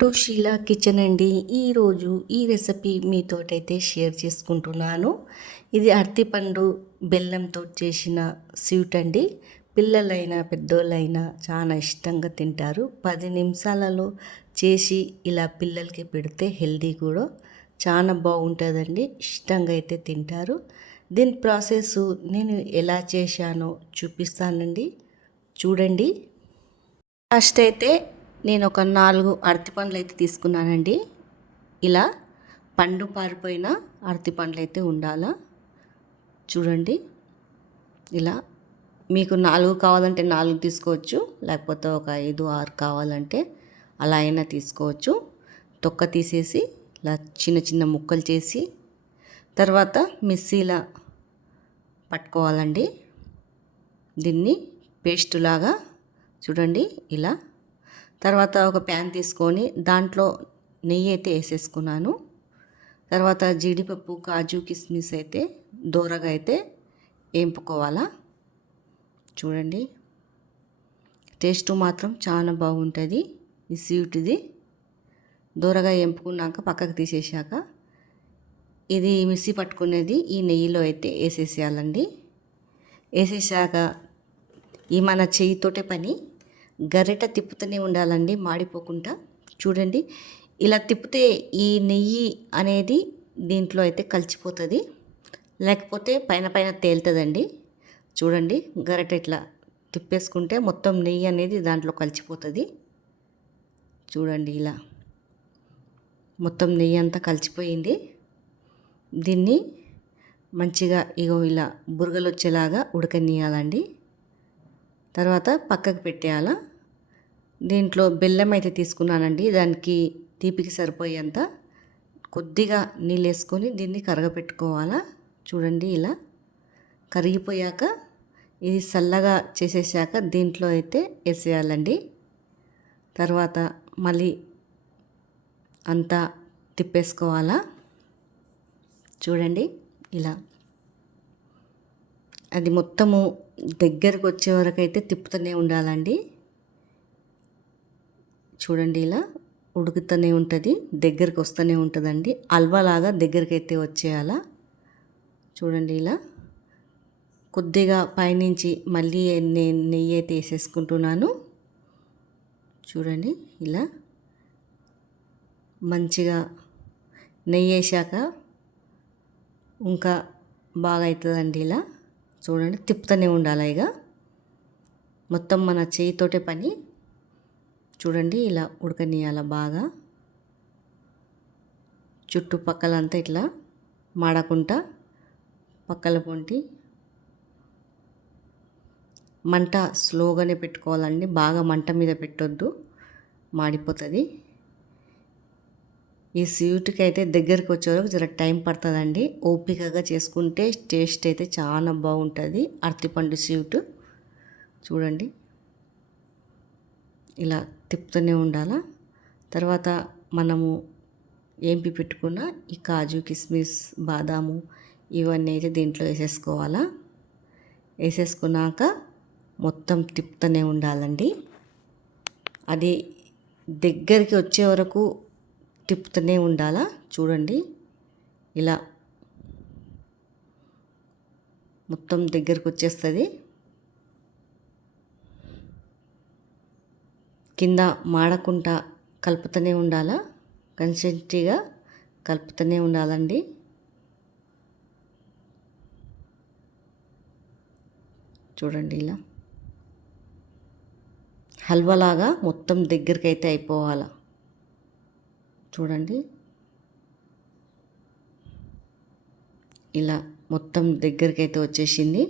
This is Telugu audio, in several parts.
వెల్కమ్ టు షీలా కిచెన్ అండి. ఈరోజు ఈ రెసిపీ మీతోటైతే షేర్ చేసుకుంటున్నాను. ఇది అరటిపండు బెల్లంతో చేసిన స్వీట్ అండి. పిల్లలైనా పెద్దోళ్ళైనా చాలా ఇష్టంగా తింటారు. 10 నిమిషాలలో చేసి ఇలా పిల్లలకి పెడితే హెల్దీ కూడా చాలా బాగుంటుందండి. ఇష్టంగా అయితే తింటారు. దీని ప్రాసెస్ నేను ఎలా చేశానో చూపిస్తానండి, చూడండి. ఫస్ట్ అయితే నేను ఒక 4 అరటిపండ్లు అయితే తీసుకున్నానండి. ఇలా పండు పారిపోయిన అరటిపండ్లు అయితే ఉండాలా. చూడండి, ఇలా మీకు 4 కావాలంటే 4 తీసుకోవచ్చు, లేకపోతే ఒక 5, 6 కావాలంటే అలా అయినా తీసుకోవచ్చు. తొక్క తీసేసి ఇలా చిన్న చిన్న ముక్కలు చేసి తర్వాత మిక్సీలా పట్టుకోవాలండి. దీన్ని పేస్ట్ లాగా చూడండి ఇలా. తర్వాత ఒక ప్యాన్ తీసుకొని దాంట్లో నెయ్యి అయితే వేసేసుకున్నాను. తర్వాత జీడిపప్పు, కాజు, కిస్మిస్ అయితే దోరగా అయితే వేంపుకోవాలా. చూడండి, టేస్ట్ మాత్రం చాలా బాగుంటుంది ఈ స్వీట్ది. దోరగా వేంపుకున్నాక పక్కకు తీసేసాక ఇది మిక్సీ పట్టుకునేది ఈ నెయ్యిలో అయితే వేసేసేయాలండి. వేసేసాక ఈ మన చేయితోటే పని, గరిట తిప్పుతూనే ఉండాలండి మాడిపోకుండా. చూడండి, ఇలా తిప్పితే ఈ నెయ్యి అనేది దీంట్లో అయితే కలిసిపోతుంది, లేకపోతే పైన పైన తేలుతుందండి. చూడండి, గరిట ఇట్లా తిప్పేసుకుంటే మొత్తం నెయ్యి అనేది దాంట్లో కలిసిపోతుంది. చూడండి, ఇలా మొత్తం నెయ్యి అంతా కలిసిపోయింది. దీన్ని మంచిగా ఇలా బురగలు వచ్చేలాగా ఉడకనియాలండి. తర్వాత పక్కకు పెట్టేయాలా. దీంట్లో బెల్లం అయితే తీసుకున్నానండి. దానికి తీపికి సరిపోయేంత కొద్దిగా నీళ్ళు వేసుకొని దీన్ని కరగపెట్టుకోవాలా. చూడండి, ఇలా కరిగిపోయాక ఇది చల్లగా చేసేసాక దీంట్లో అయితే వేసేయాలండి. తర్వాత మళ్ళీ అంతా తిప్పేసుకోవాలా. చూడండి, ఇలా అది మొత్తము దగ్గరకు వచ్చే వరకు అయితే తిప్పుతూనే ఉండాలండి. చూడండి, ఇలా ఉడుకుతూనే ఉంటుంది, దగ్గరికి వస్తూనే ఉంటుందండి. హల్వాలాగా దగ్గరికి అయితే వచ్చేయాలా. చూడండి, ఇలా కొద్దిగా పైనుంచి మళ్ళీ నెయ్యి అయితే వేసేసుకుంటున్నాను. చూడండి, ఇలా మంచిగా నెయ్యి వేసాక ఇంకా బాగా అవుతుందండి. ఇలా చూడండి, తిప్పుతూనే ఉండాలి. ఇక మొత్తం మన చేయితోటే పని. చూడండి, ఇలా ఉడకనియాల బాగా. చుట్టుపక్కలంతా ఇట్లా మాడకుండా పక్కల పొంటి మంట స్లోగానే పెట్టుకోవాలండి. బాగా మంట మీద పెట్టొద్దు, మాడిపోతుంది. ఈ స్వీట్కి అయితే దగ్గరికి వచ్చే వరకు జర టైం పడుతుందండి. ఓపికగా చేసుకుంటే టేస్ట్ అయితే చాలా బాగుంటుంది అరటిపండు స్వీట్. చూడండి, ఇలా తిప్పుతూనే ఉండాలా. తర్వాత మనము ఏంపి పెట్టుకున్న ఈ కాజు, కిస్మిస్, బాదాము ఇవన్నీ అయితే దీంట్లో వేసేసుకోవాలా. వేసేసుకున్నాక మొత్తం తిప్పుతూనే ఉండాలండి. అది దగ్గరికి వచ్చే వరకు తిప్పుతూనే ఉండాలా. చూడండి, ఇలా మొత్తం దగ్గరకు వచ్చేస్తుంది. కింద మాడకుండా కలుపుతూనే ఉండాలా. కన్సిస్టెంట్గా కలుపుతూనే ఉండాలండి. చూడండి, ఇలా హల్వాలాగా మొత్తం దగ్గరికి అయితే అయిపోవాలా. చూడండి, ఇలా మొత్తం దగ్గరికి అయితే వచ్చేసింది.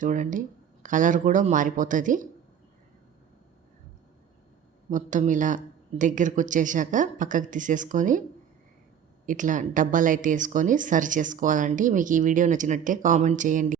చూడండి, కలర్ కూడా మారిపోతుంది. మొత్తం ఇలా దగ్గరకు వచ్చేసాక పక్కకు తీసేసుకొని ఇట్లా డబ్బాలు అయితే వేసుకొని సర్వ్ చేసుకోవాలండి. మీకు ఈ వీడియో నచ్చినట్టే కామెంట్ చేయండి.